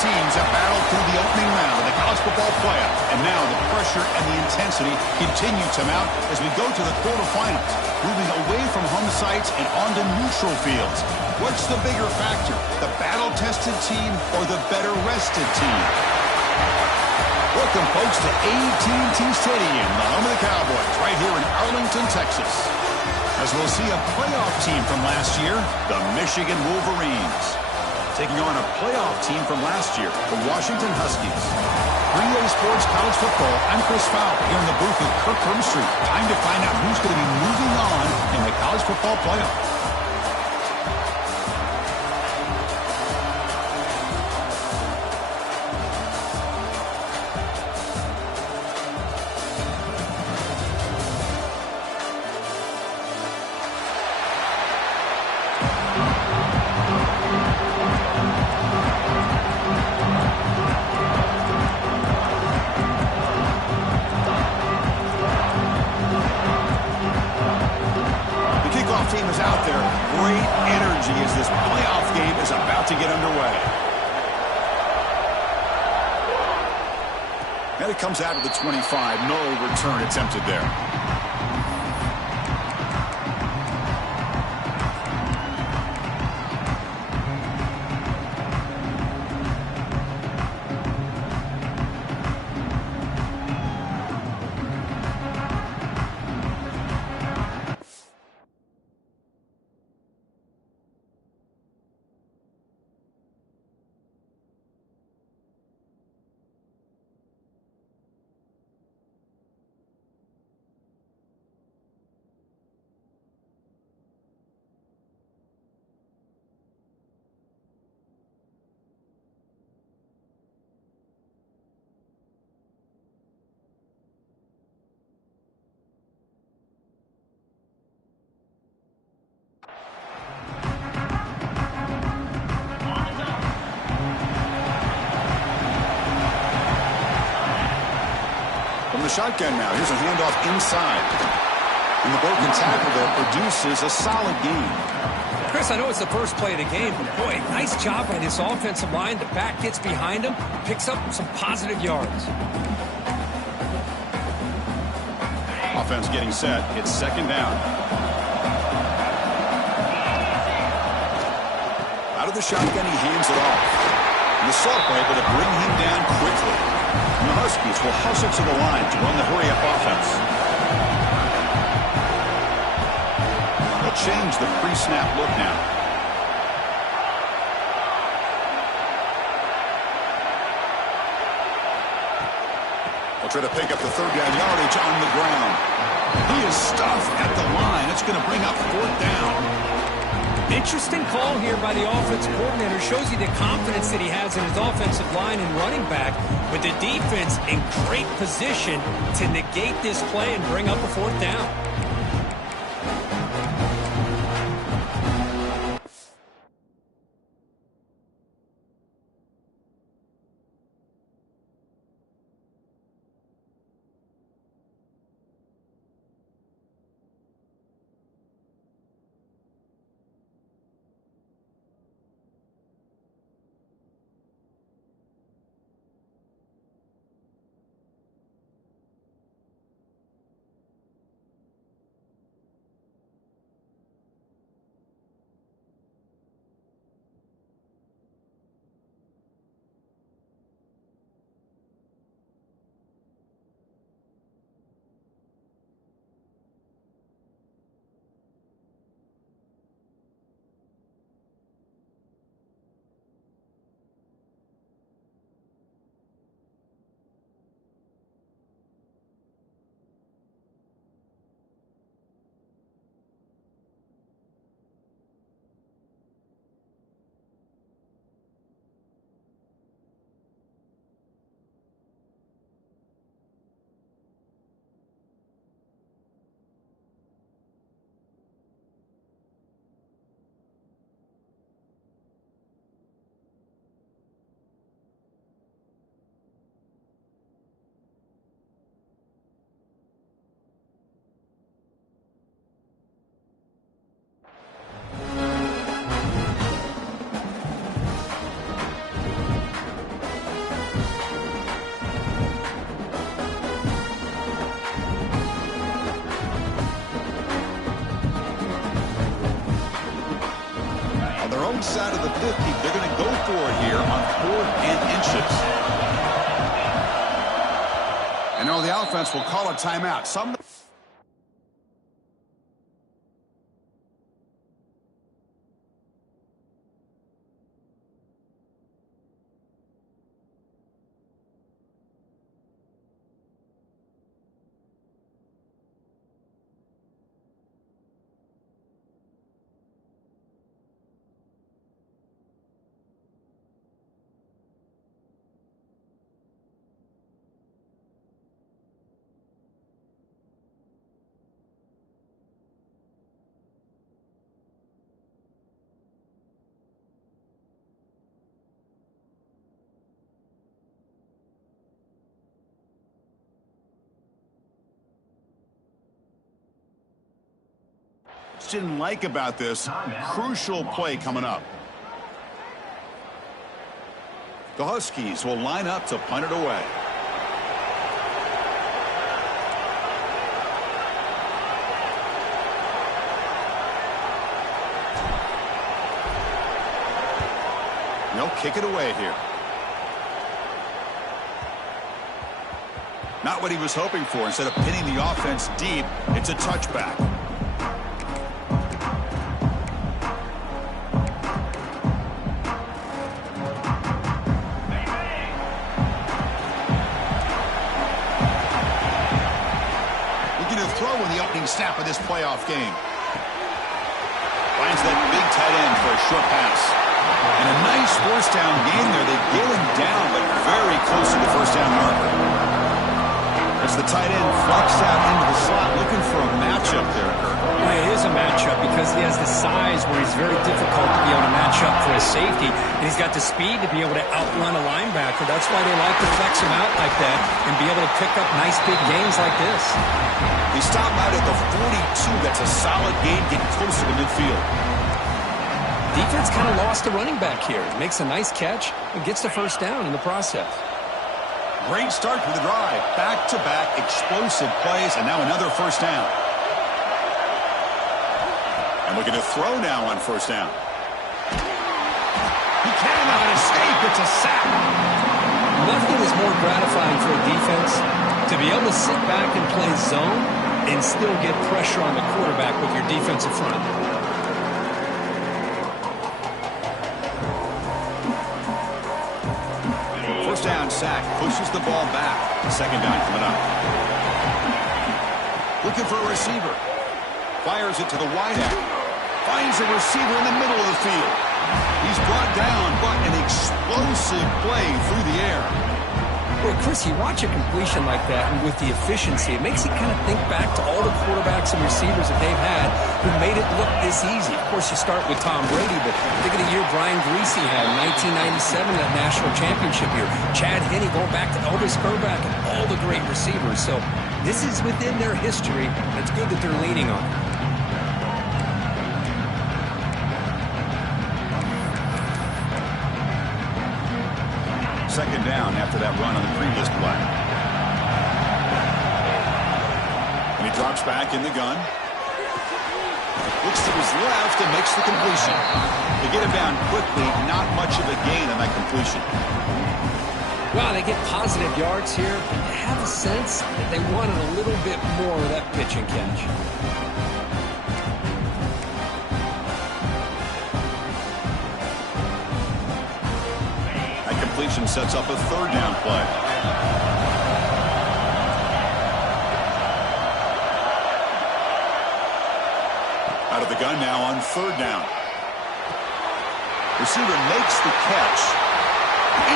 teams have battled through the opening round of the college football playoff, and now the pressure and the intensity continue to mount as we go to the quarterfinals, moving away from home sites and onto neutral fields. What's the bigger factor, the battle-tested team or the better-rested team? Welcome, folks, to AT&T Stadium, the home of the Cowboys, right here in Arlington, Texas. As we'll see a playoff team from last year, the Michigan Wolverines, taking on a playoff team from last year, the Washington Huskies. 3A Sports College Football, I'm Chris Fowler here in the booth with Kirk Herbstreit. Time to find out who's going to be moving on in the college football playoff. Team is out there. Great energy as this playoff game is about to get underway. And it comes out of the 25. No return attempted there. From the shotgun now, here's a handoff inside. And the broken tackle there produces a solid gain. Chris, I know it's the first play of the game, but boy, nice job by this offensive line. The back gets behind him, picks up some positive yards. Offense getting set. It's second down. Out of the shotgun, he hands it off. And the Salt able to bring him down quickly. And the Huskies will hustle to the line to run the hurry-up offense. They'll change the pre-snap look now. They'll try to pick up the third down yardage on the ground. He is stuffed at the line. It's going to bring up fourth down. Interesting call here by the offensive coordinator. Shows you the confidence that he has in his offensive line and running back, with the defense in great position to negate this play and bring up a fourth down. outside of the 50. They're going to go for it here on 4th and inches. And now the offense will call a timeout. Didn't like about this crucial play coming up. The Huskies will line up to punt it away. They'll kick it away here. Not what he was hoping for. Instead of pinning the offense deep, it's a touchback. Snap of this playoff game. Finds that big tight end for a short pass. And a nice first down gain there. They get him down, but very close to the first down marker. As the tight end flex out into the slot, looking for a matchup there, Kirk. Yeah, it is a matchup because he has the size where he's very difficult to be able to match up for a safety. And he's got the speed to be able to outrun a linebacker. That's why they like to flex him out like that and be able to pick up nice big gains like this. He stopped out at the 42. That's a solid gain, getting closer to midfield. Defense kind of lost the running back here. Makes a nice catch and gets the first down in the process. Great start to the drive. Back-to-back explosive plays, and now another first down. And looking to throw now on first down. He cannot escape. It's a sack. Nothing is more gratifying for a defense to be able to sit back and play zone and still get pressure on the quarterback with your defensive front. First down sack, pushes the ball back. Second down coming up. Looking for a receiver. Fires it to the wideout. Finds a receiver in the middle of the field. He's brought down, but an explosive play through the air. Well, Chris, you watch a completion like that, and with the efficiency, it makes you kind of think back to all the quarterbacks and receivers that they've had who made it look this easy. Of course, you start with Tom Brady, but think of the year Brian Griese had in 1997, that national championship year. Chad Henne going back to Elvis Grbac and all the great receivers. So this is within their history. It's good that they're leaning on it. Second down after that run on the previous play. And he drops back in the gun. Looks to his left and makes the completion. They get him down quickly, not much of a gain on that completion. Well, they get positive yards here, but you have a sense that they wanted a little bit more of that pitch and catch. Completion sets up a third down play. Out of the gun now on third down. Receiver makes the catch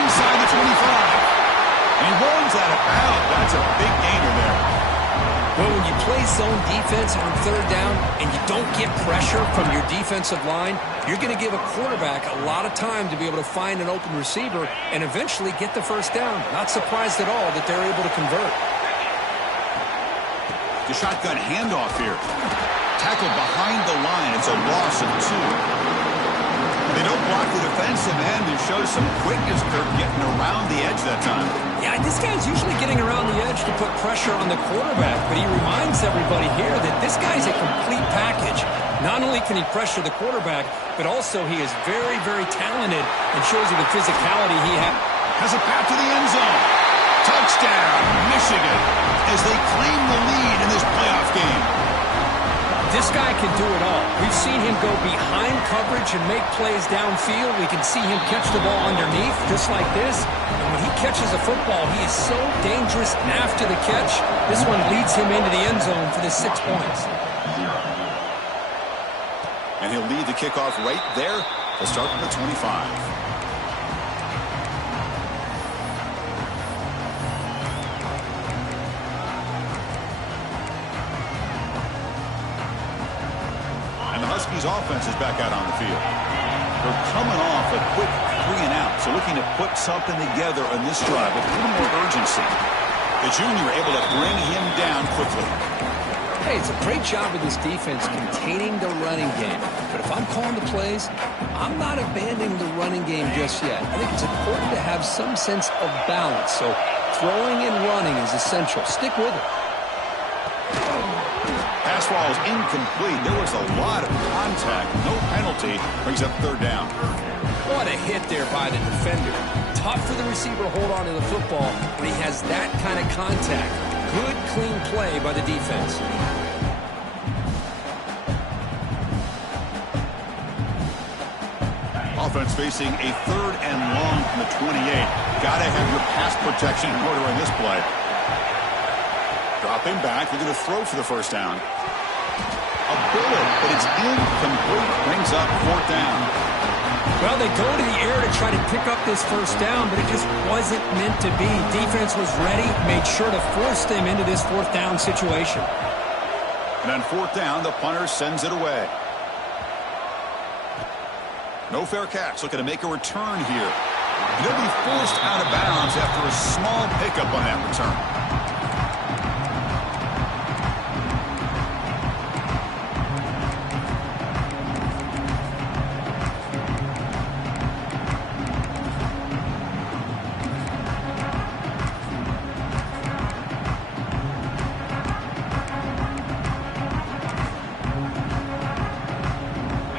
inside the 25. And he runs out of bounds. That's a big gainer there. Well, when you play zone defense on third down and you don't get pressure from your defensive line, you're going to give a quarterback a lot of time to be able to find an open receiver and eventually get the first down. Not surprised at all that they're able to convert. The shotgun handoff here. Tackled behind the line. It's a loss of 2. They don't block the defensive end and show some quickness, Kirk, getting around the edge that time. Yeah, this guy's usually getting around the edge to put pressure on the quarterback, but he reminds everybody here that this guy's a complete package. Not only can he pressure the quarterback, but also he is very, very talented and shows you the physicality he has a path to the end zone. Touchdown, Michigan, as they claim the lead in this playoff game. This guy can do it all. We've seen him go behind coverage and make plays downfield. We can see him catch the ball underneath, just like this. And when he catches a football, he is so dangerous after the catch. This one leads him into the end zone for the 6 points. And he'll lead the kickoff right there to start from the 25. Huskies offense is back out on the field. They're coming off a quick 3 and out, so looking to put something together on this drive with a little more urgency. The junior able to bring him down quickly. Hey, it's a great job of this defense containing the running game. But if I'm calling the plays, I'm not abandoning the running game just yet. I think it's important to have some sense of balance. So throwing and running is essential. Stick with it. Pass ball is incomplete. There was a lot of contact. No penalty. Brings up 3rd down. What a hit there by the defender. Tough for the receiver to hold on to the football when he has that kind of contact. Good, clean play by the defense. Offense facing a 3rd and long from the 28. Got to have your pass protection in order in this play. Dropping back. They're going to throw for the 1st down. A bullet, but it's incomplete. Brings up 4th down. Well, they go to the air to try to pick up this 1st down, but it just wasn't meant to be. Defense was ready, made sure to force them into this 4th down situation. And on 4th down, the punter sends it away. No fair catch. Looking to make a return here. They'll be forced out of bounds after a small pickup on that return.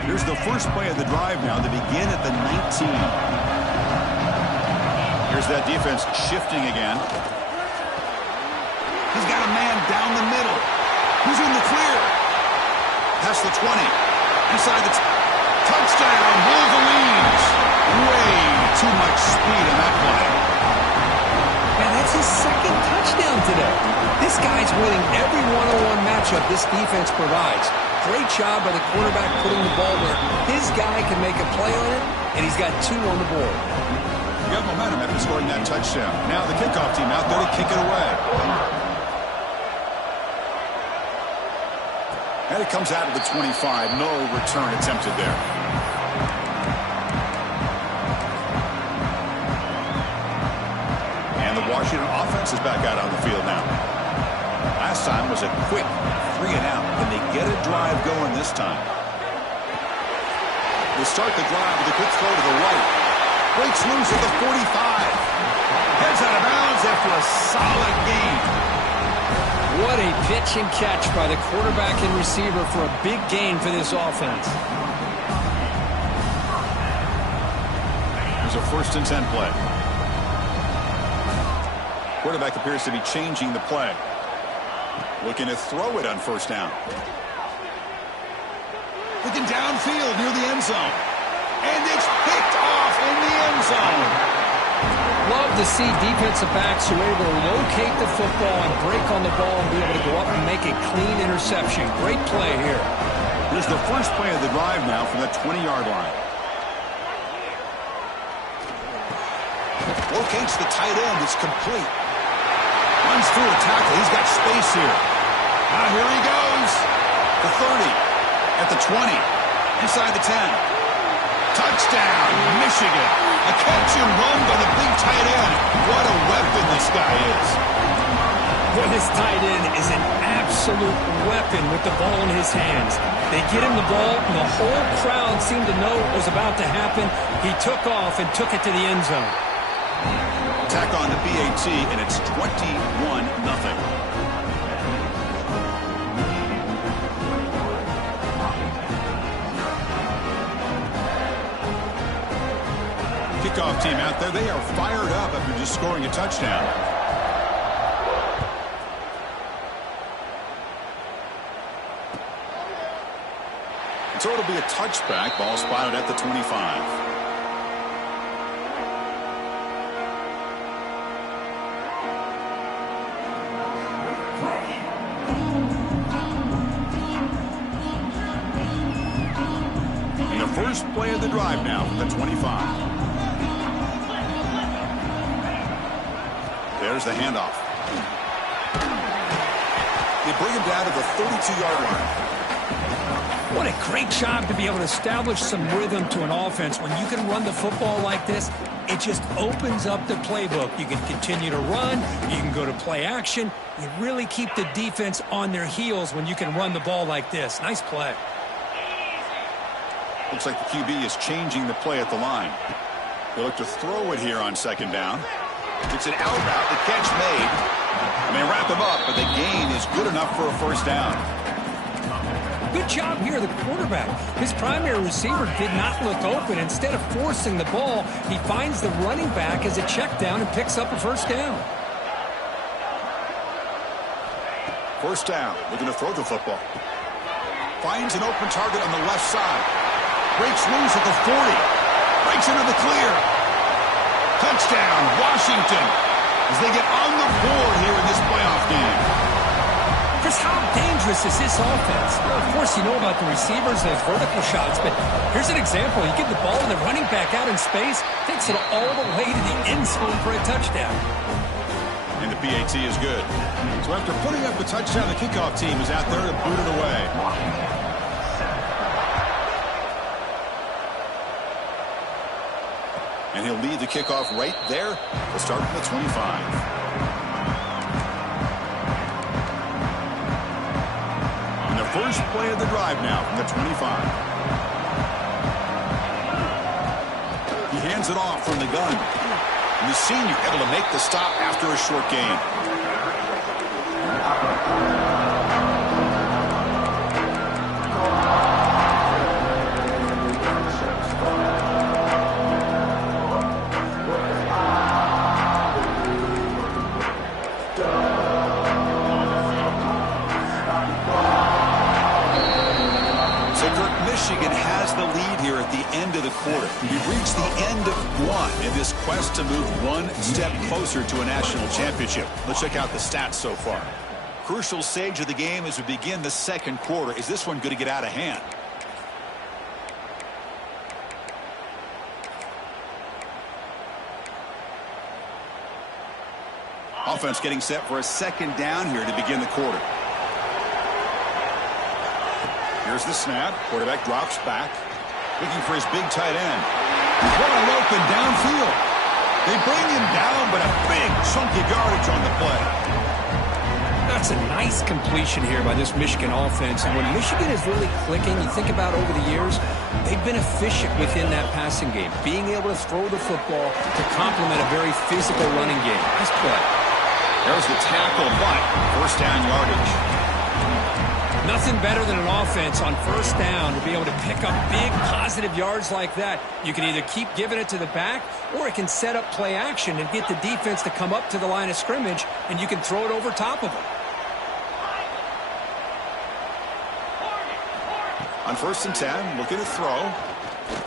Here's the first play of the drive now. They begin at the 19. Here's that defense shifting again. He's got a man down the middle. Who's in the clear? Past the 20. Inside the touchdown, Wolverines. Way too much speed on that play. And that's his 2nd touchdown today. This guy's winning every one-on-one matchup this defense provides. Great job by the quarterback putting the ball where his guy can make a play on it, and he's got 2 on the board. You got momentum after scoring that touchdown. Now the kickoff team out there to kick it away. And it comes out of the 25. No return attempted there. And the Washington offense is back out on the field now. Last time was a quick 3 and out. Can they get a drive going this time? They start the drive with a quick throw to the right. Breaks loose at the 45. Heads out of bounds after a solid gain. What a pitch and catch by the quarterback and receiver for a big gain for this offense. There's a 1st and 10 play. Quarterback appears to be changing the play. Looking to throw it on 1st down. Looking downfield near the end zone. And it's picked off in the end zone. Love to see defensive backs who are able to locate the football and break on the ball and be able to go up and make a clean interception. Great play here. Here's the first play of the drive now from the 20-yard line. Locates the tight end. It's complete. Runs through a tackle. He's got space here. Now here he goes. The 30. At the 20. Inside the 10. Touchdown, Michigan. A catch and run by the big tight end. What a weapon this guy is. Well, this tight end is an absolute weapon with the ball in his hands. They get him the ball, and the whole crowd seemed to know what was about to happen. He took off and took it to the end zone. Tack on the PAT, and it's 21-0. Kickoff team out there, they are fired up after just scoring a touchdown. So it'll be a touchback. Ball spotted at the 25. First play of the drive now from the 25. There's the handoff. They bring him down to the 32-yard line. What a great job to be able to establish some rhythm to an offense. When you can run the football like this, it just opens up the playbook. You can continue to run. You can go to play action. You really keep the defense on their heels when you can run the ball like this. Nice play. Looks like the QB is changing the play at the line. They look to throw it here on second down. It's an out route. The catch made. And they wrap him up, but the gain is good enough for a first down. Good job here, the quarterback. His primary receiver did not look open. Instead of forcing the ball, he finds the running back as a check down and picks up a first down. First down. Looking to throw the football. Finds an open target on the left side. Breaks loose at the 40. Breaks into the clear. Touchdown, Washington, as they get on the board here in this playoff game. Chris, how dangerous is this offense? Well, of course, you know about the receivers and vertical shots, but here's an example. You get the ball and the running back out in space, takes it all the way to the end zone for a touchdown. And the PAT is good. So after putting up the touchdown, the kickoff team is out there to boot it away. And he'll lead the kickoff right there. We'll start from the 25. And the first play of the drive now from the 25. He hands it off from the gun. And the senior able to make the stop after a short gain. Michigan has the lead here at the end of the quarter. We've reached the end of one in this quest to move one step closer to a national championship. Let's check out the stats so far. Crucial stage of the game as we begin the second quarter. Is this one going to get out of hand? Offense getting set for a second down here to begin the quarter. Here's the snap. Quarterback drops back. Looking for his big tight end. He's wide open downfield. They bring him down, but a big chunk of yardage on the play. That's a nice completion here by this Michigan offense. And when Michigan is really clicking, you think about over the years, they've been efficient within that passing game. Being able to throw the football to complement a very physical running game. Nice play. There's the tackle, but first down yardage. Nothing better than an offense on first down to be able to pick up big positive yards like that. You can either keep giving it to the back, or it can set up play action and get the defense to come up to the line of scrimmage, and you can throw it over top of them. On 1st and 10, looking to throw.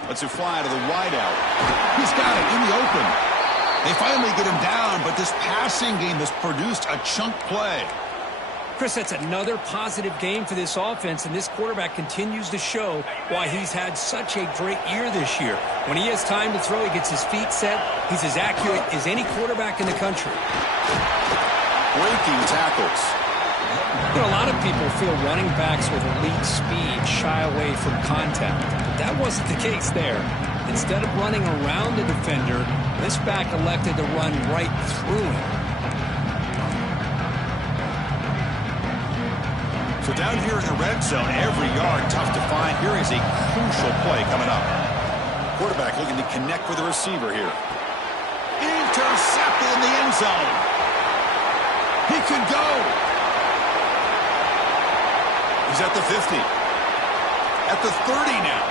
Lets it fly to the wideout. He's got it in the open. They finally get him down, but this passing game has produced a chunk play. Chris, that's another positive game for this offense, and this quarterback continues to show why he's had such a great year this year. When he has time to throw, he gets his feet set. He's as accurate as any quarterback in the country. Breaking tackles. You know, a lot of people feel running backs with elite speed shy away from contact, but that wasn't the case there. Instead of running around the defender, this back elected to run right through him. So down here in the red zone, every yard tough to find. Here is a crucial play coming up. Quarterback looking to connect with the receiver here. Intercepted in the end zone. He could go. He's at the 50. At the 30 now.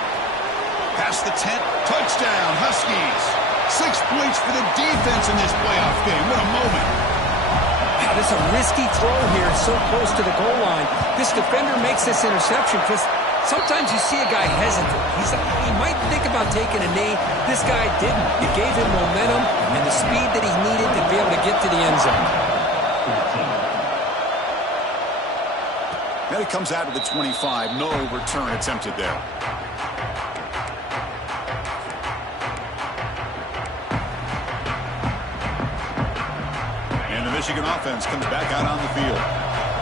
Past the 10. Touchdown, Huskies. 6 points for the defense in this playoff game. What a moment. Wow, this is a risky throw here, so close to the goal line. This defender makes this interception because sometimes you see a guy hesitant. He might think about taking a knee. This guy didn't. It gave him momentum and the speed that he needed to be able to get to the end zone. Then it comes out to the 25. No return attempted there. And the Michigan offense comes back out on the field.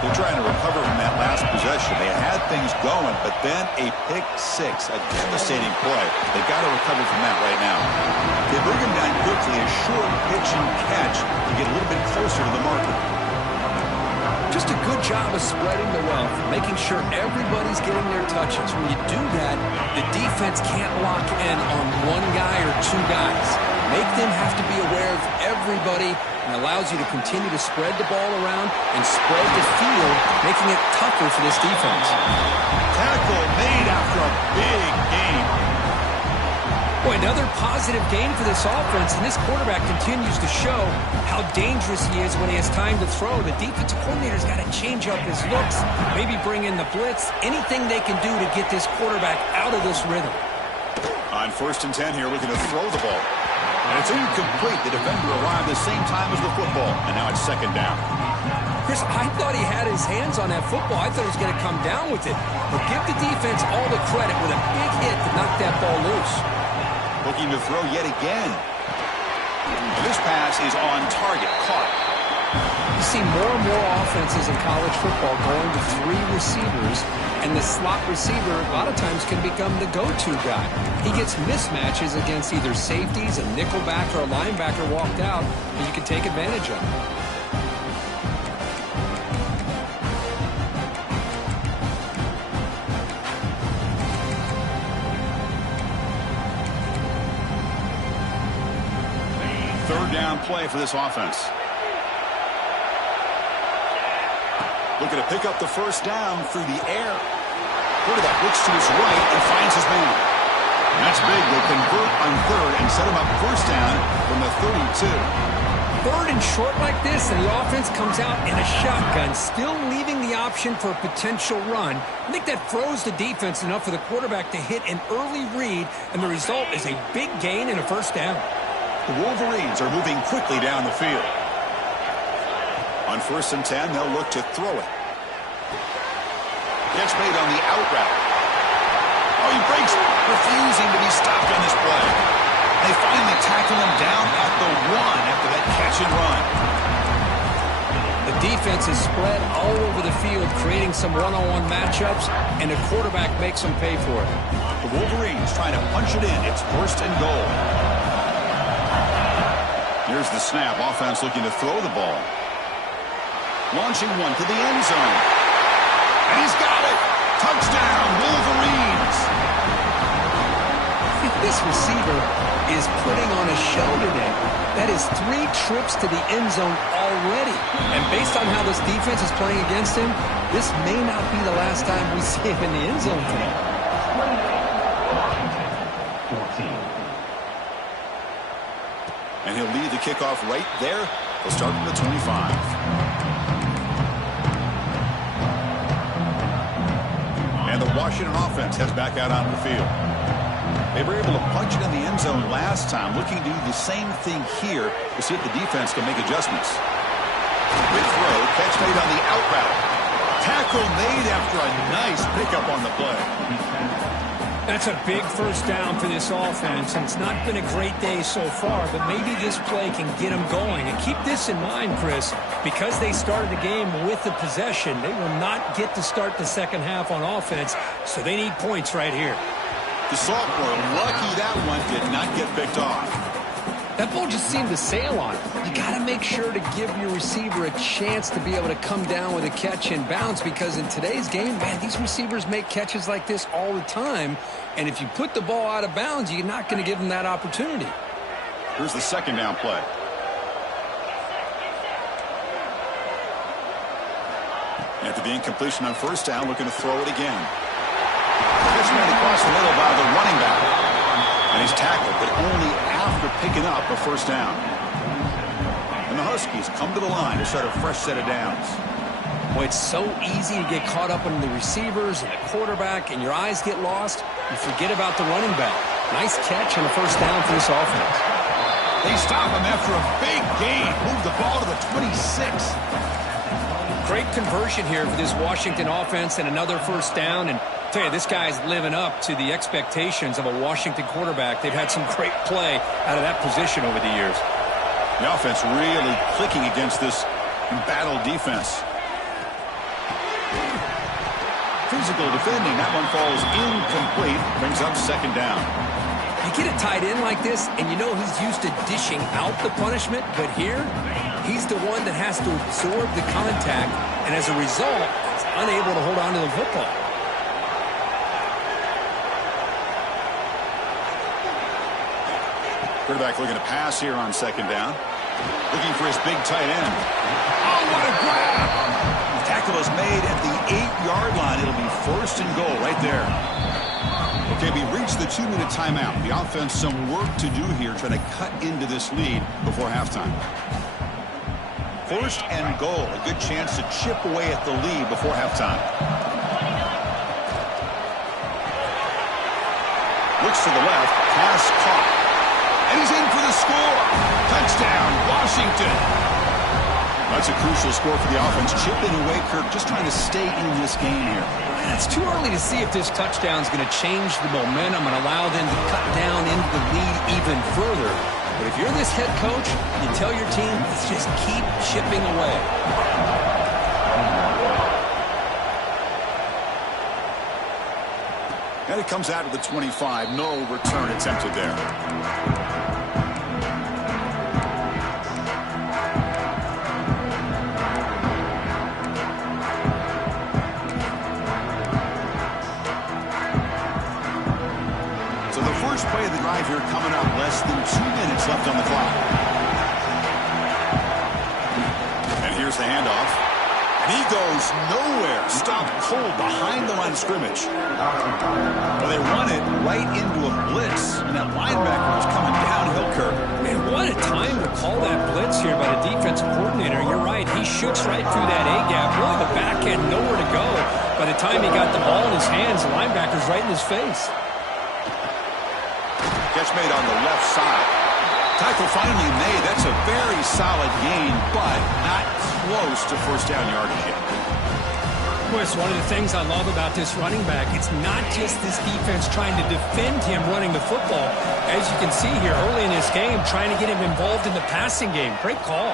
They're trying to recover from that last possession. They had things going, but then a pick six, a devastating play. They've got to recover from that right now. They bring him down quickly, a short pitch and catch to get a little bit closer to the marker. Just a good job of spreading the wealth, making sure everybody's getting their touches. When you do that, the defense can't lock in on one guy or two guys. Make them have to be aware of everybody, and allows you to continue to spread the ball around and spread the field, making it tougher for this defense. Tackle made after a big game. Boy, another positive game for this offense, and this quarterback continues to show how dangerous he is when he has time to throw. The defensive coordinator's got to change up his looks, maybe bring in the blitz, anything they can do to get this quarterback out of this rhythm. On 1st and 10 here, looking to throw the ball. And it's incomplete. The defender arrived the same time as the football, and now it's 2nd down. Chris, I thought he had his hands on that football. I thought he was going to come down with it. But give the defense all the credit with a big hit to knock that ball loose. Looking to throw yet again. This pass is on target, caught. You see more and more offenses in college football going to 3 receivers, and the slot receiver a lot of times can become the go-to guy. He gets mismatches against either safeties, a nickelback, or a linebacker walked out, and you can take advantage of it. Third down play for this offense. Looking to pick up the 1st down through the air. Quarterback looks to his right and finds his man. And that's big. They'll convert on 3rd and set him up 1st down from the 32. 3rd and short like this, and the offense comes out in a shotgun, still leaving the option for a potential run. I think that froze the defense enough for the quarterback to hit an early read, and the result is a big gain and a 1st down. The Wolverines are moving quickly down the field. On 1st and 10, they'll look to throw it. Catch made on the out route. Oh, he breaks, refusing to be stopped on this play. They finally tackle him down at the 1 after that catch and run. The defense is spread all over the field, creating some one-on-one matchups, and the quarterback makes them pay for it. The Wolverines trying to punch it in. It's 1st and goal. Here's the snap. Offense looking to throw the ball. Launching one to the end zone. And he's got it. Touchdown, Wolverines. This receiver is putting on a show today. That is 3 trips to the end zone already. And based on how this defense is playing against him, this may not be the last time we see him in the end zone today. And he'll lead the kickoff right there. He'll start from the 25. And the Washington offense heads back out onto the field. They were able to punch it in the end zone last time, looking to do the same thing here to see if the defense can make adjustments. Good throw, catch made on the out route. Tackle made after a nice pickup on the play. That's a big 1st down for this offense, and it's not been a great day so far, but maybe this play can get them going. And keep this in mind, Chris, because they started the game with the possession, they will not get to start the 2nd half on offense, so they need points right here. The sophomore, lucky that one did not get picked off. That ball just seemed to sail on it. You got to make sure to give your receiver a chance to be able to come down with a catch and bounce, because in today's game, man, these receivers make catches like this all the time. And if you put the ball out of bounds, you're not going to give them that opportunity. Here's the 2nd down play. After the incompletion on 1st down, looking to throw it again. Catch made across the middle by the running back. And he's tackled, but only after picking up a first down. And the Huskies come to the line to start a fresh set of downs. Boy, it's so easy to get caught up in the receivers and the quarterback, and your eyes get lost. You forget about the running back. Nice catch and a first down for this offense. They stop him after a big gain. Move the ball to the 26. Great conversion here for this Washington offense and another first down. And I tell you, this guy's living up to the expectations of a Washington quarterback. They've had some great play out of that position over the years. The offense really clicking against this embattled defense. Physical defending. That one falls incomplete. Brings up second down. You get a tight end like this, and you know he's used to dishing out the punishment, but here, he's the one that has to absorb the contact, and as a result, is unable to hold on to the football. Quarterback looking to pass here on second down. Looking for his big tight end. Oh, what a grab! The tackle is made at the 8-yard line. It'll be first and goal right there. Okay, we reached the 2-minute timeout. The offense some work to do here, trying to cut into this lead before halftime. First and goal, a good chance to chip away at the lead before halftime. Looks to the left, pass caught. And he's in for the score. Touchdown, Washington. That's a crucial score for the offense. Chipping away, Kirk, just trying to stay in this game here. It's too early to see if this touchdown is going to change the momentum and allow them to cut down into the lead even further. But if you're this head coach, you tell your team, let's just keep chipping away. And it comes out of the 25. No return attempted there. First play of the drive here coming up. Less than 2 minutes left on the clock. And here's the handoff. And he goes nowhere. Stopped cold behind the line of scrimmage. Well, they run it right into a blitz. And that linebacker was coming downhill, Kirk. Man, what a time to call that blitz here by the defensive coordinator. You're right. He shoots right through that A-gap. Really the back end, nowhere to go. By the time he got the ball in his hands, the linebacker's right in his face. Catch made on the left side. Tackle finally made. That's a very solid gain, but not close to first down yardage yet. Boy, it's one of the things I love about this running back. It's not just this defense trying to defend him running the football. As you can see here early in this game, trying to get him involved in the passing game. Great call.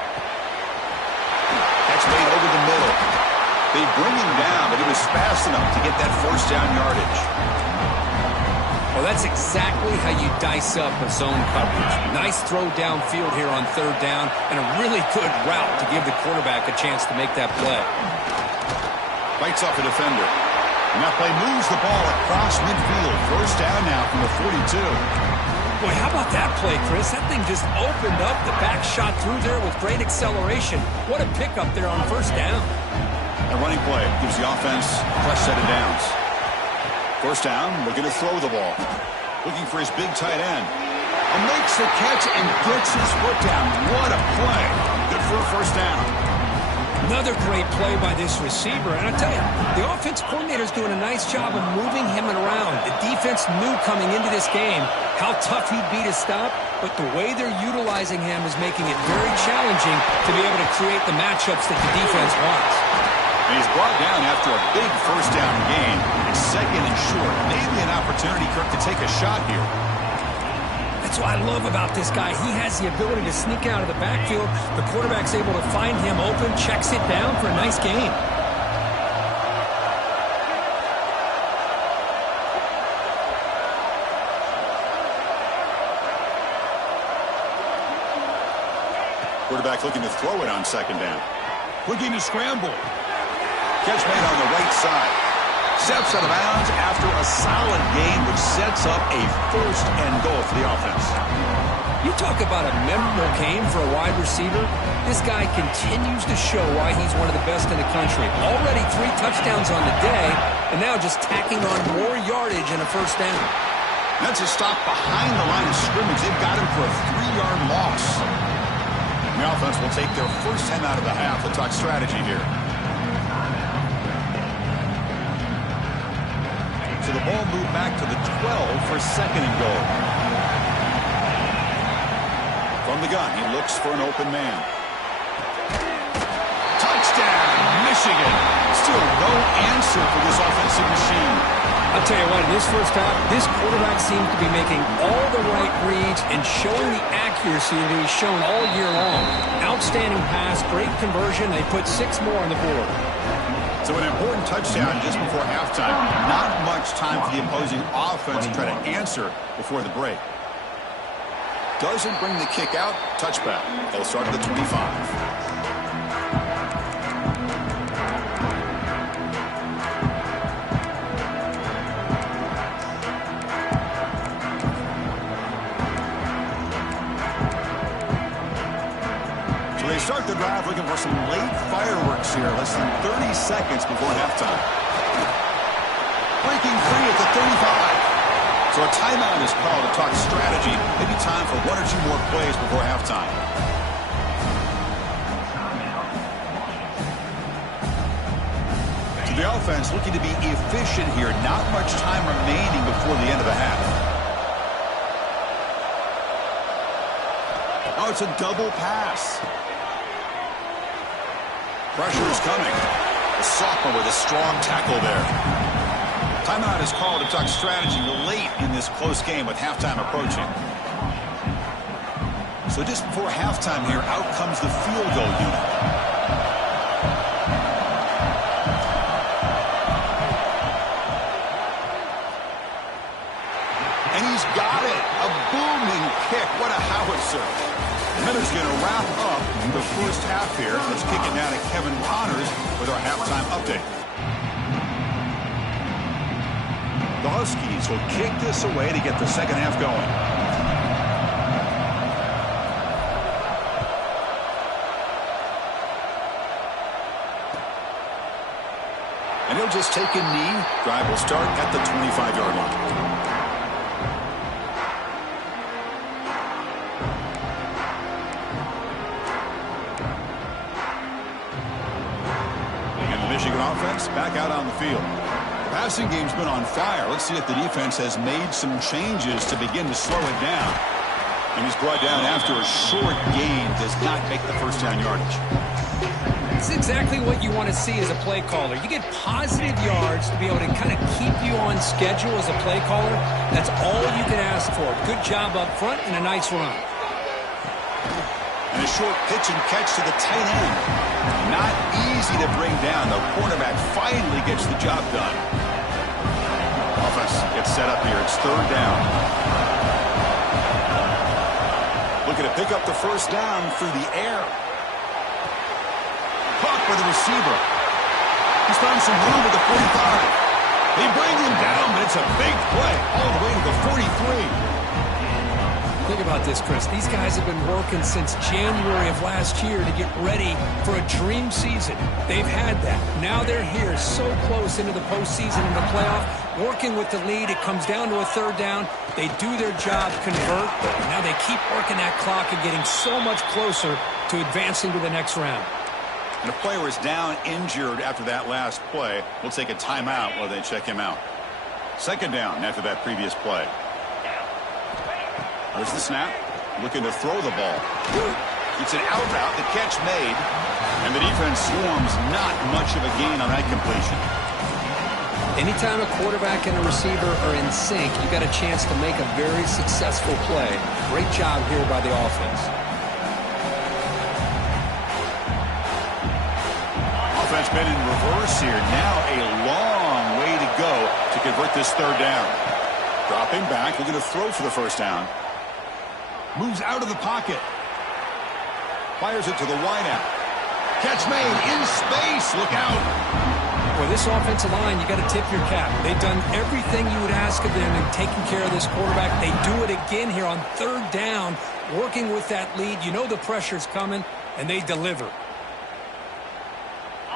Catch made over the middle. They bring him down, but he was fast enough to get that first down yardage. Well, that's exactly how you dice up a zone coverage. Nice throw downfield here on third down, and a really good route to give the quarterback a chance to make that play. Bites off a defender. And that play moves the ball across midfield. First down now from the 42. Boy, how about that play, Chris? That thing just opened up. The back shot through there with great acceleration. What a pickup there on first down. A running play gives the offense a fresh set of downs. First down, looking to throw the ball. Looking for his big tight end. And makes the catch and gets his foot down. What a play. Good for a first down. Another great play by this receiver. And I tell you, the offense coordinator is doing a nice job of moving him around. The defense knew coming into this game how tough he'd be to stop, but the way they're utilizing him is making it very challenging to be able to create the matchups that the defense wants. And he's brought down after a big first down gain. It's second and short. Maybe an opportunity, Kirk, to take a shot here. That's what I love about this guy. He has the ability to sneak out of the backfield. The quarterback's able to find him open, checks it down for a nice gain. Quarterback looking to throw it on second down. Looking to scramble. Catch made on the right side. Steps out of bounds after a solid gain, which sets up a first and goal for the offense. You talk about a memorable game for a wide receiver. This guy continues to show why he's one of the best in the country. Already 3 touchdowns on the day, and now just tacking on more yardage and a first down. That's a stop behind the line of scrimmage. They've got him for a 3-yard loss. The offense will take their first 10 out of the half. We'll talk strategy here. So the ball moved back to the 12 for second and goal. From the gun, he looks for an open man. Touchdown, Michigan. Still no answer for this offensive machine. I'll tell you what, in this first half, this quarterback seems to be making all the right reads and showing the accuracy that he's shown all year long. Outstanding pass, great conversion. They put 6 more on the board. So an important touchdown just before halftime. Not much time for the opposing offense to try to answer before the break. Doesn't bring the kick out. Touchback. They'll start at the 25. They start the drive looking for some late fireworks here. Less than 30 seconds before halftime. Breaking free at the 35. So a timeout is called to talk strategy. Maybe time for 1 or 2 more plays before halftime. So the offense looking to be efficient here. Not much time remaining before the end of the half. Oh, it's a double pass. Pressure is coming. The sophomore with a strong tackle there. Timeout is called to talk strategy late in this close game with halftime approaching. So just before halftime here, out comes the field goal unit. And he's got it. A booming kick. What a howitzer. Miller's going to wrap up the first half here. Let's kick it now to Kevin Connors with our halftime update. The Huskies will kick this away to get the second half going. And he'll just take a knee. Drive will start at the 25-yard line. Offense back out on the field. The passing game's been on fire. Let's see if the defense has made some changes to begin to slow it down. And he's brought down after a short gain. Does not make the first down yardage. It's exactly what you want to see as a play caller. You get positive yards to be able to kind of keep you on schedule as a play caller. That's all you can ask for. Good job up front and a nice run. And a short pitch and catch to the tight end. Not easy to bring down. The cornerback finally gets the job done. Offense gets set up here. It's third down. Looking to pick up the first down through the air. Caught by the receiver. He's found some room at the 45. They bring him down, but it's a big play all the way to the 43. Think about this, Chris. These guys have been working since January of last year to get ready for a dream season. They've had that. Now they're here so close into the postseason and the playoff, working with the lead. It comes down to a third down. They do their job, convert. Now they keep working that clock and getting so much closer to advancing to the next round. And a player is down injured after that last play. We'll take a timeout while they check him out. Second down after that previous play. There's the snap. Looking to throw the ball. It's an out route. The catch made. And the defense swarms. Not much of a gain on that completion. Anytime a quarterback and a receiver are in sync, you got a chance to make a very successful play. Great job here by the offense. Offense been in reverse here. Now a long way to go to convert this third down. Dropping back. Looking to throw for the first down. Moves out of the pocket. Fires it to the wideout. Catch made in space. Look out. For this offensive line, you got to tip your cap. They've done everything you would ask of them in taking care of this quarterback. They do it again here on third down, working with that lead. You know the pressure's coming, and they deliver.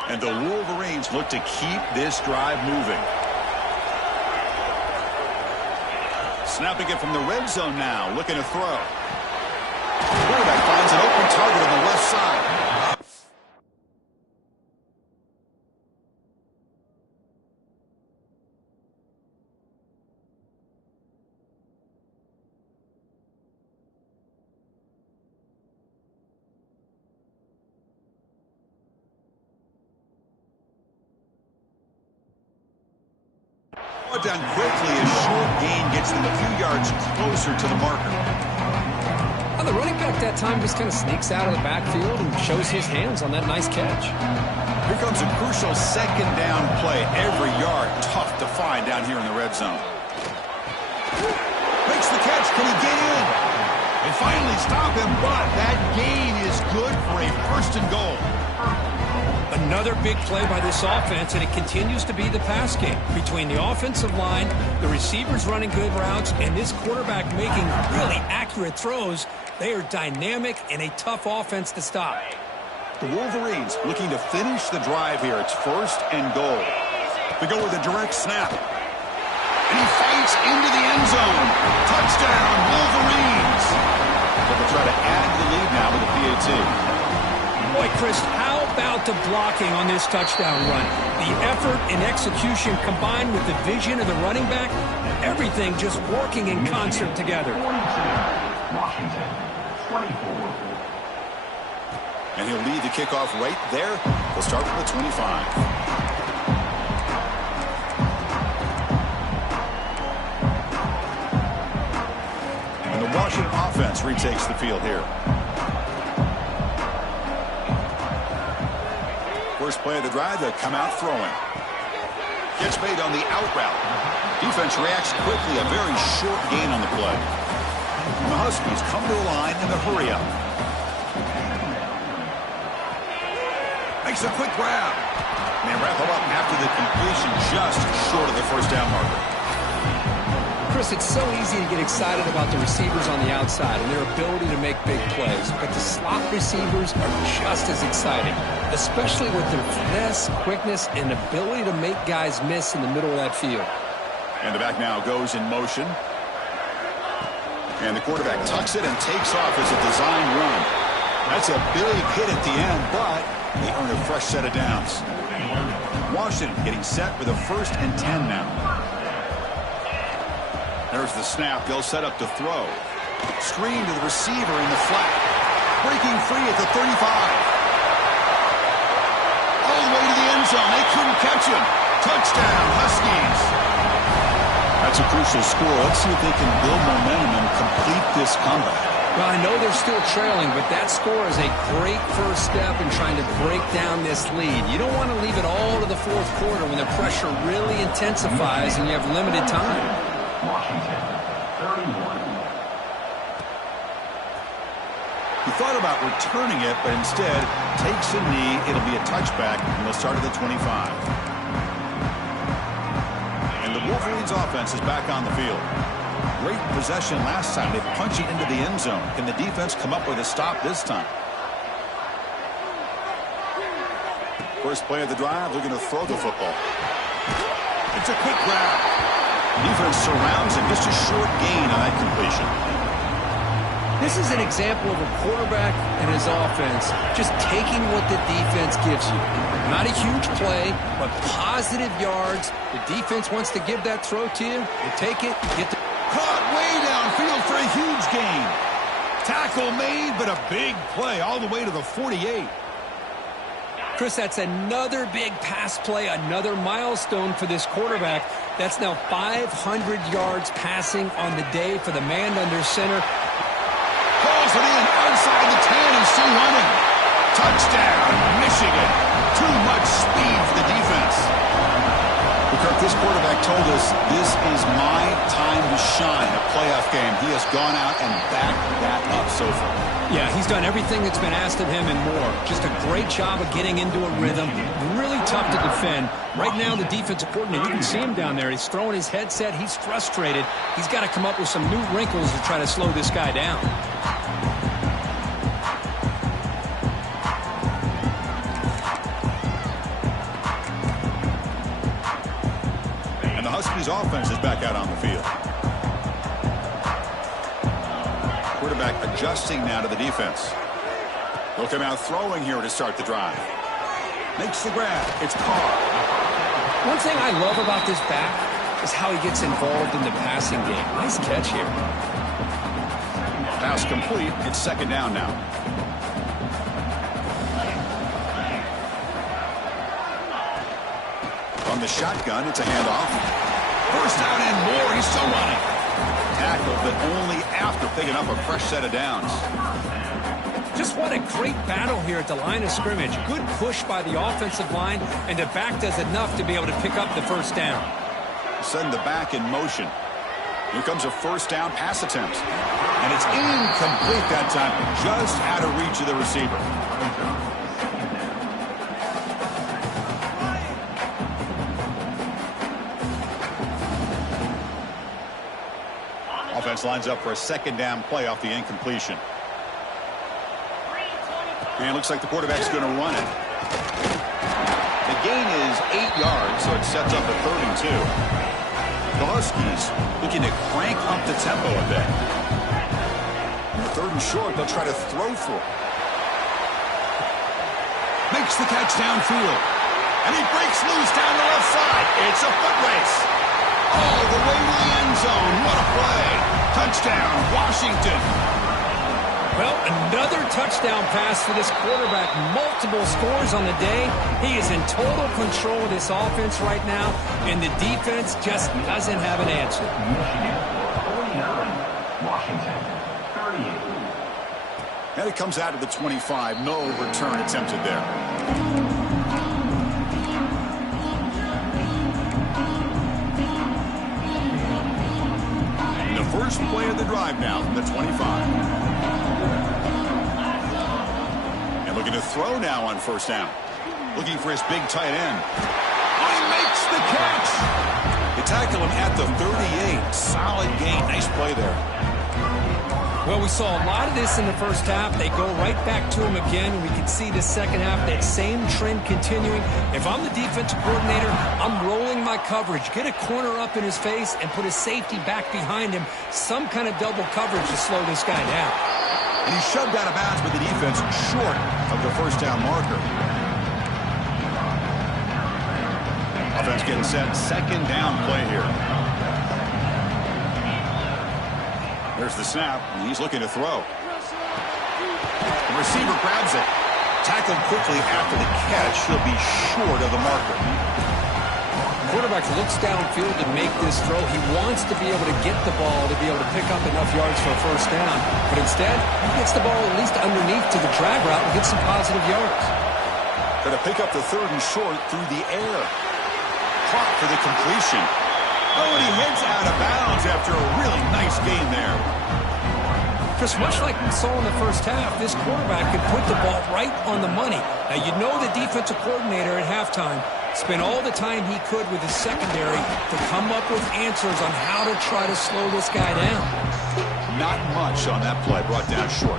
And the Wolverines look to keep this drive moving. Snapping it from the red zone now, looking to throw. Quarterback finds an open target on the left side. Down quickly as short gain gets them a few yards closer to the marker. Well, the running back that time just kind of sneaks out of the backfield and shows his hands on that nice catch. Here comes a crucial second down play. Every yard tough to find down here in the red zone. Makes the catch. Can he get in? They finally stop him, but that gain is good for a first and goal. Another big play by this offense, and it continues to be the pass game. Between the offensive line, the receivers running good routes, and this quarterback making really accurate throws, they are dynamic and a tough offense to stop. The Wolverines looking to finish the drive here. It's first and goal. They go with a direct snap. And he fights into the end zone. Touchdown, Wolverines. They'll try to add to the lead now with a PAT. Boy, Chris, how about the blocking on this touchdown run? The effort and execution combined with the vision of the running back, everything just working in concert together. Washington, 24. And he'll lead the kickoff right there. He'll start from the 25. And the Washington offense retakes the field here. First play of the drive, they come out throwing. Gets made on the out route. Defense reacts quickly, a very short gain on the play. And the Huskies come to the line in the hurry up. Makes a quick grab. And they wrap him up after the completion just short of the first down marker. Chris, it's so easy to get excited about the receivers on the outside and their ability to make big plays, but the slot receivers are just as exciting, especially with their finesse, quickness, and ability to make guys miss in the middle of that field. And the back now goes in motion. And the quarterback tucks it and takes off as a design run. That's a big hit at the end, but they earn a fresh set of downs. Washington getting set with a 1st and 10 now. There's the snap. They'll set up to throw. Screen to the receiver in the flat. Breaking free at the 35. All the way to the end zone. They couldn't catch him. Touchdown, Huskies. That's a crucial score. Let's see if they can build momentum and complete this comeback. Well, I know they're still trailing, but that score is a great first step in trying to break down this lead. You don't want to leave it all to the fourth quarter when the pressure really intensifies and you have limited time. Washington, 31. He thought about returning it, but instead takes a knee. It'll be a touchback, and they'll start at the 25. And the Wolverines offense is back on the field. Great possession last time. They punch it into the end zone. Can the defense come up with a stop this time? First play of the drive, looking to throw the football. It's a quick grab. Defense surrounds him. Just a short gain on that completion. This is an example of a quarterback and his offense just taking what the defense gives you. Not a huge play, but positive yards. The defense wants to give that throw to you. You take it, you get the... Caught way downfield for a huge gain. Tackle made, but a big play all the way to the 48. Chris, that's another big pass play, another milestone for this quarterback. That's now 500 yards passing on the day for the man under center. Pulls it in outside the 10 and still running. Touchdown, Michigan. Too much speed for the defense. Kirk, this quarterback told us this is my time to shine, a playoff game. He has gone out and backed that up so far. Yeah, he's done everything that's been asked of him and more. Just a great job of getting into a rhythm. Really tough to defend. Right now, the defensive coordinator, you can see him down there. He's throwing his headset. He's frustrated. He's got to come up with some new wrinkles to try to slow this guy down. And the Huskies offense is back out on the field. quarterback adjusting now to the defense. He'll come out throwing here to start the drive. Makes the grab. It's Carr. One thing I love about this back is how he gets involved in the passing game. Nice catch here. Pass complete. It's second down now. From the shotgun, it's a handoff. First down and more. He's still running. Tackle, but only after picking up a fresh set of downs. Just what a great battle here at the line of scrimmage. Good push by the offensive line, and the back does enough to be able to pick up the first down. Send the back in motion. Here comes a first down pass attempt. And it's incomplete that time. Just out of reach of the receiver. Offense lines up for a second down play off the incompletion. And it looks like the quarterback's going to run it. The gain is 8 yards, so it sets up a 3rd and 2. The Huskies looking to crank up the tempo a bit. On the 3rd and short, they'll try to throw for it. Makes the catch downfield. And he breaks loose down the left side. It's a foot race. All the way to the end zone. What a play. Touchdown, Washington. Well, another touchdown pass for this quarterback. Multiple scores on the day. He is in total control of this offense right now, and the defense just doesn't have an answer. Washington, 38. And it comes out of the 25. No return attempted there. The first play of the drive now from the 25. Looking to throw now on first down. Looking for his big tight end. Oh, he makes the catch. They tackle him at the 38. Solid gain. Nice play there. Well, we saw a lot of this in the first half. They go right back to him again, and we can see the second half, that same trend continuing. If I'm the defensive coordinator, I'm rolling my coverage. Get a corner up in his face and put a safety back behind him. Some kind of double coverage to slow this guy down. And he's shoved out of bounds with the defense short of the first down marker. Offense getting set. Second down play here. There's the snap, and he's looking to throw. The receiver grabs it. Tackled quickly after the catch. He'll be short of the marker. Quarterback looks downfield to make this throw. He wants to be able to get the ball to be able to pick up enough yards for a first down. But instead, he gets the ball at least underneath to the drag route and gets some positive yards. Going to pick up the 3rd and short through the air. Caught for the completion. Oh, and he heads out of bounds after a really nice gain there. Chris, much like we saw in the first half, this quarterback could put the ball right on the money. Now, you know the defensive coordinator at halftime spent all the time he could with his secondary to come up with answers on how to try to slow this guy down. Not much on that play, brought down short.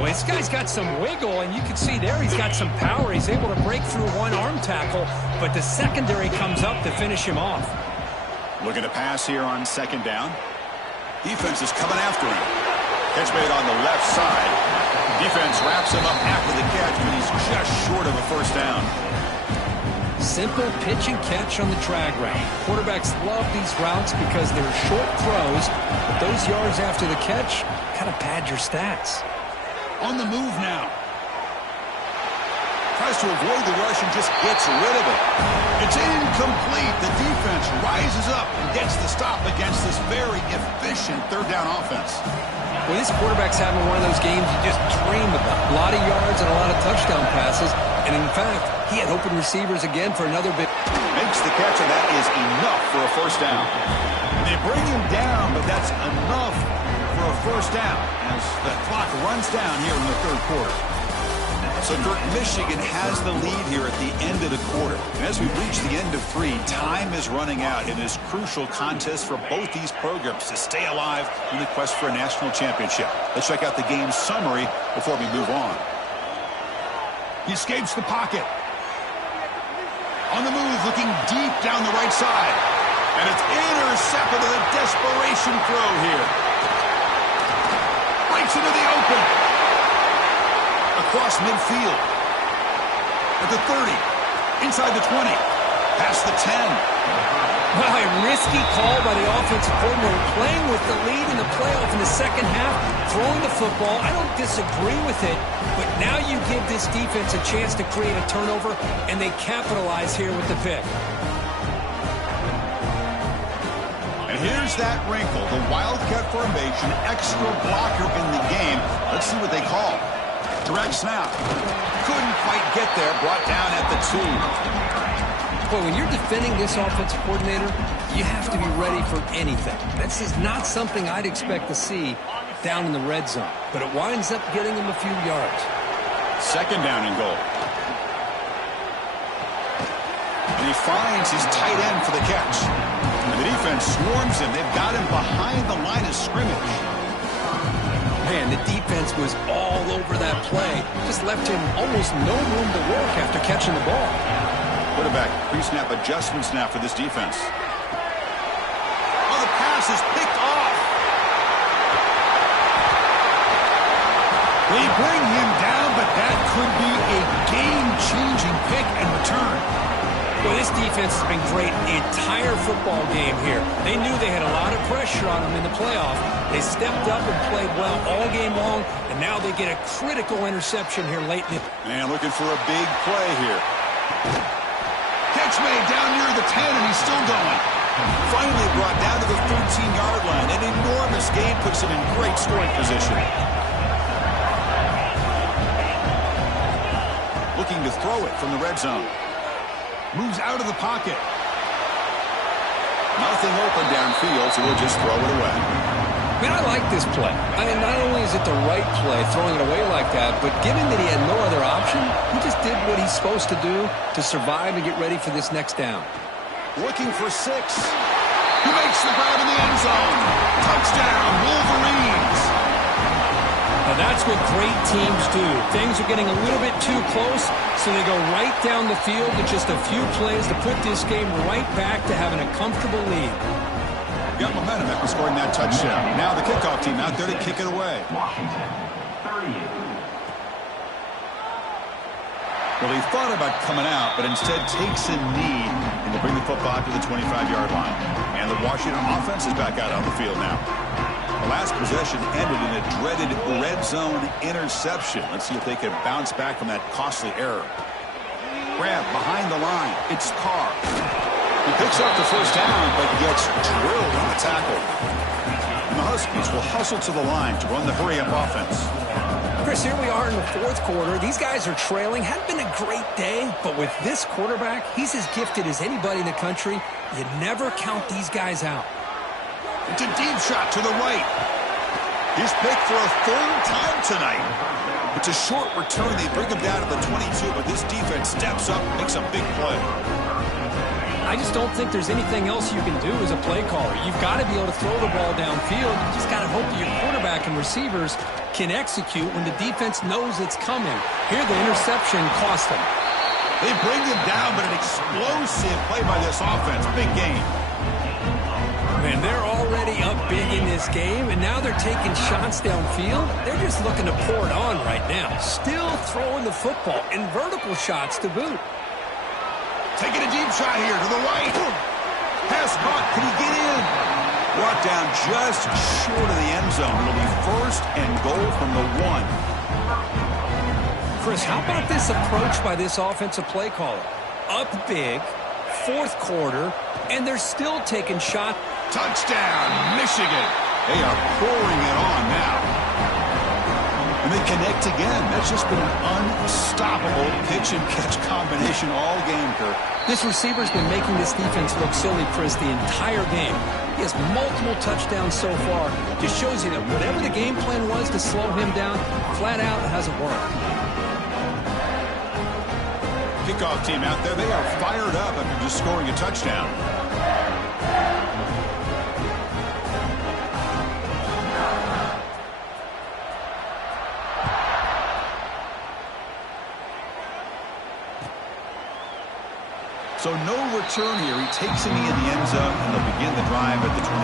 Well, this guy's got some wiggle, and you can see there he's got some power. He's able to break through one arm tackle, but the secondary comes up to finish him off. Looking to pass here on second down. Defense is coming after him. Catch made on the left side. Defense wraps him up after the catch, but he's just short of a first down. Simple pitch and catch on the drag route. Quarterbacks love these routes because they're short throws, but those yards after the catch kind of pad your stats. On the move now. Tries to avoid the rush and just gets rid of it. It's incomplete. The defense rises up and gets the stop against this very efficient third down offense. Well, this quarterback's having one of those games you just dream about. A lot of yards and a lot of touchdown passes. And in fact, he had open receivers again for another bit. Makes the catch, and that is enough for a first down. They bring him down, but that's enough for a first down as the clock runs down here in the 3rd quarter. So, Kirk, Michigan has the lead here at the end of the quarter. And as we reach the end of 3, time is running out in this crucial contest for both these programs to stay alive in the quest for a national championship. Let's check out the game summary before we move on. He escapes the pocket. On the move, looking deep down the right side. And it's intercepted with a desperation throw here. across midfield. At the 30, inside the 20, past the 10. Well, a risky call by the offensive coordinator, playing with the lead in the playoff in the second half, throwing the football. I don't disagree with it, but now you give this defense a chance to create a turnover, and they capitalize here with the pick. And here's that wrinkle, the Wildcat formation, extra blocker in the game. Let's see what they call. Direct snap. Couldn't quite get there, brought down at the 2. Boy, when you're defending this offensive coordinator, you have to be ready for anything. This is not something I'd expect to see down in the red zone, but it winds up getting him a few yards. Second down and goal. And he finds his tight end for the catch. And the defense swarms him. They've got him behind the line of scrimmage. Man, the defense was all over that play. Just left him almost no room to work after catching the ball. Quarterback pre-snap adjustments now for this defense. Oh, the pass is picked off. They bring him down, but that could be a game-changing pick and return. Well, this defense has been great the entire football game here. They knew they had a lot of pressure on them in the playoff. They stepped up and played well all game long, and now they get a critical interception here late in the... Man, looking for a big play here. Catch made down near the 10, and he's still going. Finally brought down to the 13-yard line. An enormous gain puts him in great scoring position. Looking to throw it from the red zone. Moves out of the pocket. Nothing open downfield, so we'll just throw it away. Man, I like this play. I mean, not only is it the right play, throwing it away like that, but given that he had no other option, he just did what he's supposed to do to survive and get ready for this next down. Looking for 6. He makes the grab in the end zone. Touchdown, Wolverines. Now that's what great teams do. Things are getting a little bit too close, so they go right down the field with just a few plays to put this game right back to having a comfortable lead. Got momentum after scoring that touchdown. Now the kickoff team out there to kick it away. Washington, 38. Well, he thought about coming out, but instead takes a knee and to bring the football to the 25-yard line. And the Washington offense is back out on the field now. The last possession ended in a dreaded red zone interception. Let's see if they can bounce back from that costly error. Grab behind the line. It's Carr. He picks up the first down, but gets drilled on the tackle. And the Huskies will hustle to the line to run the hurry-up offense. Chris, here we are in the fourth quarter. These guys are trailing. Hadn't been a great day, but with this quarterback, he's as gifted as anybody in the country. You never count these guys out. It's a deep shot to the right. He's picked for a third time tonight. It's a short return. They bring him down to the 22, but this defense steps up and makes a big play. I just don't think there's anything else you can do as a play caller. You've got to be able to throw the ball downfield. You just got to hope that your quarterback and receivers can execute when the defense knows it's coming. Here, the interception cost them. They bring him down, but an explosive play by this offense. Big game. Man, they're already up big in this game, and now they're taking shots downfield. They're just looking to pour it on right now. Still throwing the football, and vertical shots to boot. Taking a deep shot here to the right. Pass caught. Can he get in? Brought down just short of the end zone. It'll be first and goal from the 1. Chris, how about this approach by this offensive play caller? Up big, fourth quarter, and they're still taking shots. Touchdown, Michigan. They are pouring it on now. And they connect again. That's just been an unstoppable pitch and catch combination all game, Kirk. This receiver's been making this defense look silly, Chris, the entire game. He has multiple touchdowns so far. Just shows you that whatever the game plan was to slow him down, flat out hasn't worked. Kickoff team out there, they are fired up after just scoring a touchdown. So no return here. He takes a knee in the end zone, and they'll begin the drive at the 25.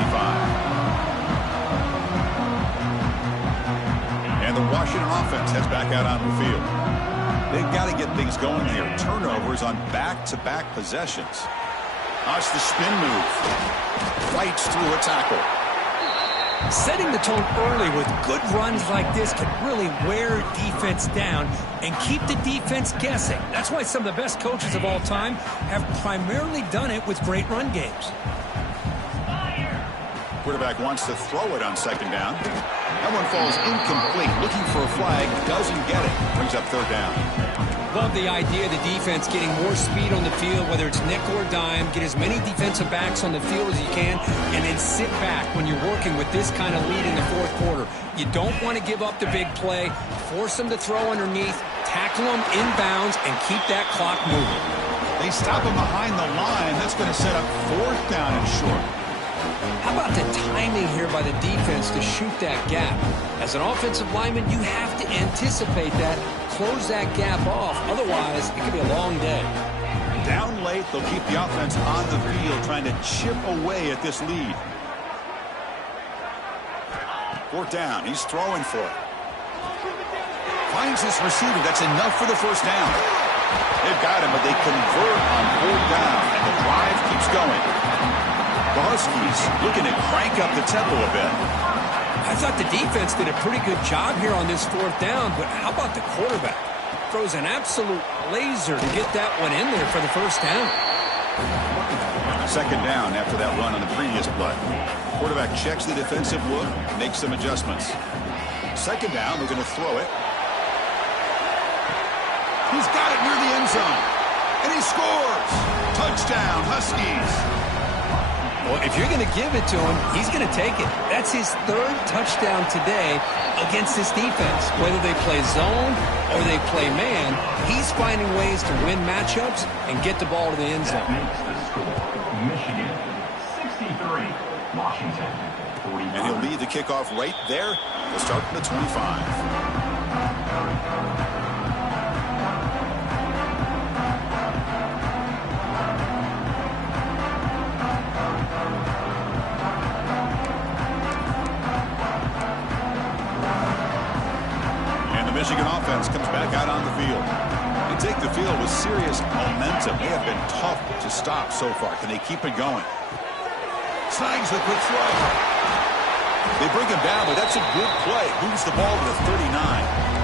And the Washington offense heads back out on the field. They've got to get things going here. Turnovers on back-to-back possessions. Watch the spin move. Fights through a tackle. Setting the tone early with good runs like this can really wear defense down and keep the defense guessing. That's why some of the best coaches of all time have primarily done it with great run games. Quarterback wants to throw it on second down. That one falls incomplete. Looking for a flag, doesn't get it. Brings up third down. Love the idea of the defense getting more speed on the field, whether it's nickel or dime. Get as many defensive backs on the field as you can, and then sit back when you're working with this kind of lead in the fourth quarter. You don't want to give up the big play. Force them to throw underneath, tackle them inbounds, and keep that clock moving. They stop him behind the line. That's going to set up fourth down and short. How about the timing here by the defense to shoot that gap? As an offensive lineman, you have to anticipate that, close that gap off. Otherwise, it could be a long day. Down late, they'll keep the offense on the field, trying to chip away at this lead. Fourth down, he's throwing for it. Finds his receiver, that's enough for the first down. They've got him, but they convert on fourth down, and the drive keeps going. The Huskies looking to crank up the tempo a bit. I thought the defense did a pretty good job here on this fourth down, but how about the quarterback? Throws an absolute laser to get that one in there for the first down. Second down after that run on the previous play. Quarterback checks the defensive look, makes some adjustments. Second down, they're going to throw it. He's got it near the end zone, and he scores. Touchdown, Huskies. Well, if you're going to give it to him, he's going to take it. That's his third touchdown today against this defense. Whether they play zone or they play man, he's finding ways to win matchups and get the ball to the end zone. Michigan 63, Washington 45. And he'll lead the kickoff right there. We'll start from the 25. Michigan offense comes back out on the field. They take the field with serious momentum. They have been tough to stop so far. Can they keep it going? Snags the quick throw. They bring him down, but that's a good play. Moves the ball to the 39.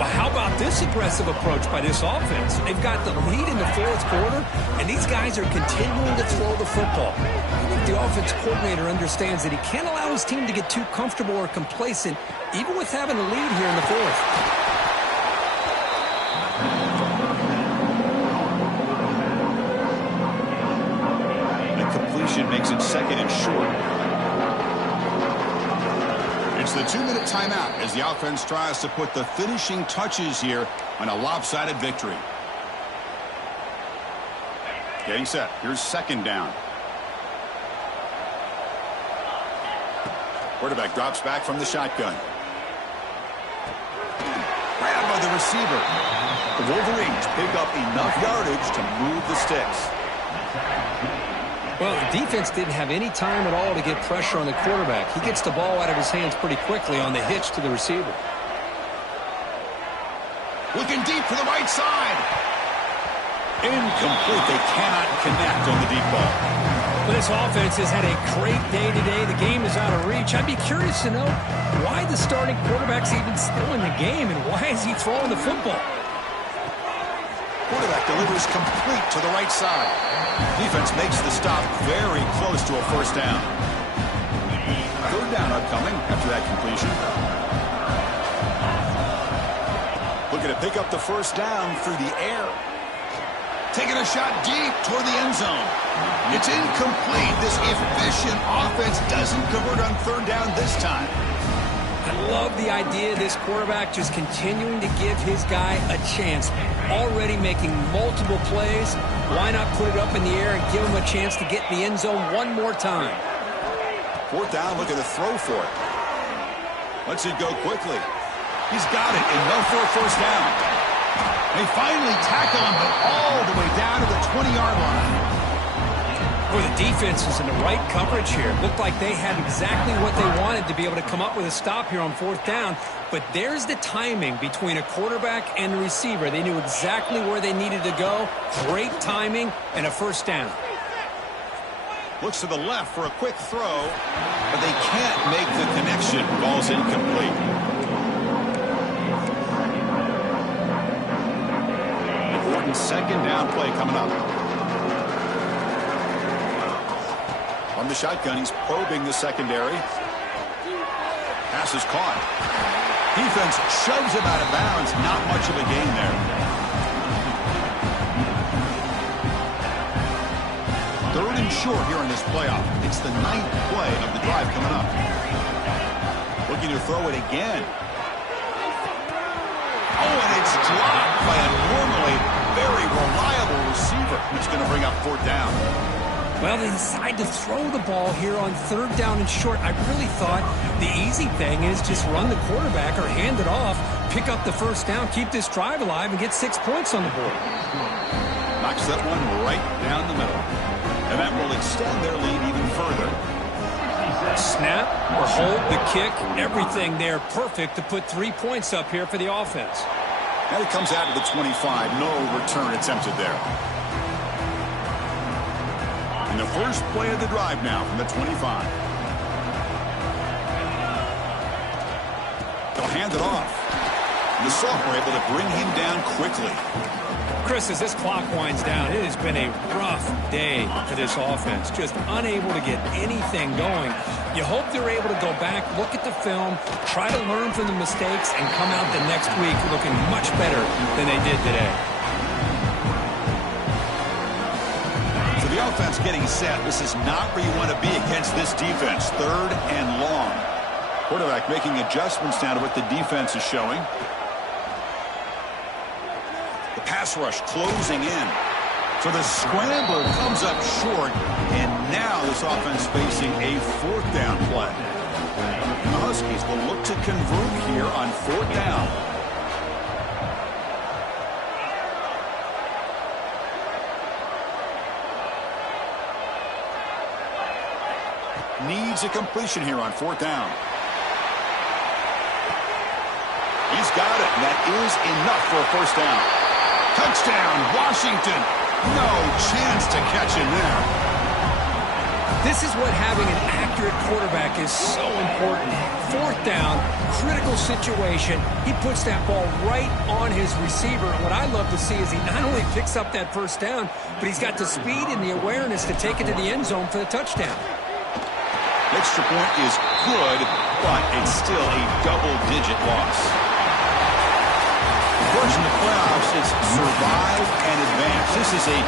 But how about this aggressive approach by this offense? They've got the lead in the fourth quarter, and these guys are continuing to throw the football. I think the offense coordinator understands that he can't allow his team to get too comfortable or complacent, even with having a lead here in the fourth. The completion makes it second and short. It's the 2-minute timeout as the offense tries to put the finishing touches here on a lopsided victory. Getting set. Here's second down. Quarterback drops back from the shotgun. Grabbed by the receiver. The Wolverines pick up enough yardage to move the sticks. Well, the defense didn't have any time at all to get pressure on the quarterback. He gets the ball out of his hands pretty quickly on the hitch to the receiver. Looking deep for the right side. Incomplete. They cannot connect on the deep ball. Well, this offense has had a great day today. The game is out of reach. I'd be curious to know why the starting quarterback's even still in the game, and why is he throwing the football? Quarterback delivers complete to the right side. Defense makes the stop very close to a first down. Third down upcoming after that completion. Looking to pick up the first down through the air. Taking a shot deep toward the end zone. It's incomplete. This efficient offense doesn't convert on third down this time. I love the idea of this quarterback just continuing to give his guy a chance. Already making multiple plays. Why not put it up in the air and give him a chance to get in the end zone one more time? Fourth down, looking to throw for it. Lets it go quickly. He's got it, enough for a first down. They finally tackle him, but all the way down to the 20-yard line. Well, the defense was in the right coverage here. Looked like they had exactly what they wanted to be able to come up with a stop here on 4th down. But there's the timing between a quarterback and a receiver. They knew exactly where they needed to go. Great timing and a 1st down. Looks to the left for a quick throw, but they can't make the connection. Ball's incomplete. Important 2nd down play coming up. From the shotgun, he's probing the secondary. Pass is caught. Defense shoves him out of bounds. Not much of a gain there. 3rd and short here in this playoff. It's the 9th play of the drive coming up. Looking to throw it again. Oh, and it's dropped by a normally very reliable receiver. It's going to bring up 4th down. Well, they decide to throw the ball here on 3rd down and short. I really thought the easy thing is just run the quarterback or hand it off, pick up the 1st down, keep this drive alive, and get 6 points on the board. Knocks that one right down the middle. And that will extend their lead even further. Snap or hold the kick, everything there perfect to put 3 points up here for the offense. Now he comes out to the 25. No return attempted there. And the first play of the drive now from the 25. They'll hand it off. The sophomore able to bring him down quickly. Chris, as this clock winds down, it has been a rough day for this offense. Just unable to get anything going. You hope they're able to go back, look at the film, try to learn from the mistakes, and come out the next week looking much better than they did today. So the offense getting set. This is not where you want to be against this defense. 3rd and long. Quarterback making adjustments now to what the defense is showing. The pass rush closing in. So the scramble comes up short, and now this offense facing a 4th down play. And the Huskies will look to convert here on 4th down. Needs a completion here on 4th down. He's got it, and that is enough for a 1st down. Touchdown, Washington. No chance to catch him there. This is what having an accurate quarterback is so important. 4th down, critical situation. He puts that ball right on his receiver. And what I love to see is he not only picks up that 1st down, but he's got the speed and the awareness to take it to the end zone for the touchdown. Extra point is good, but it's still a double-digit loss. The version of playoffs is survive and advance. This is a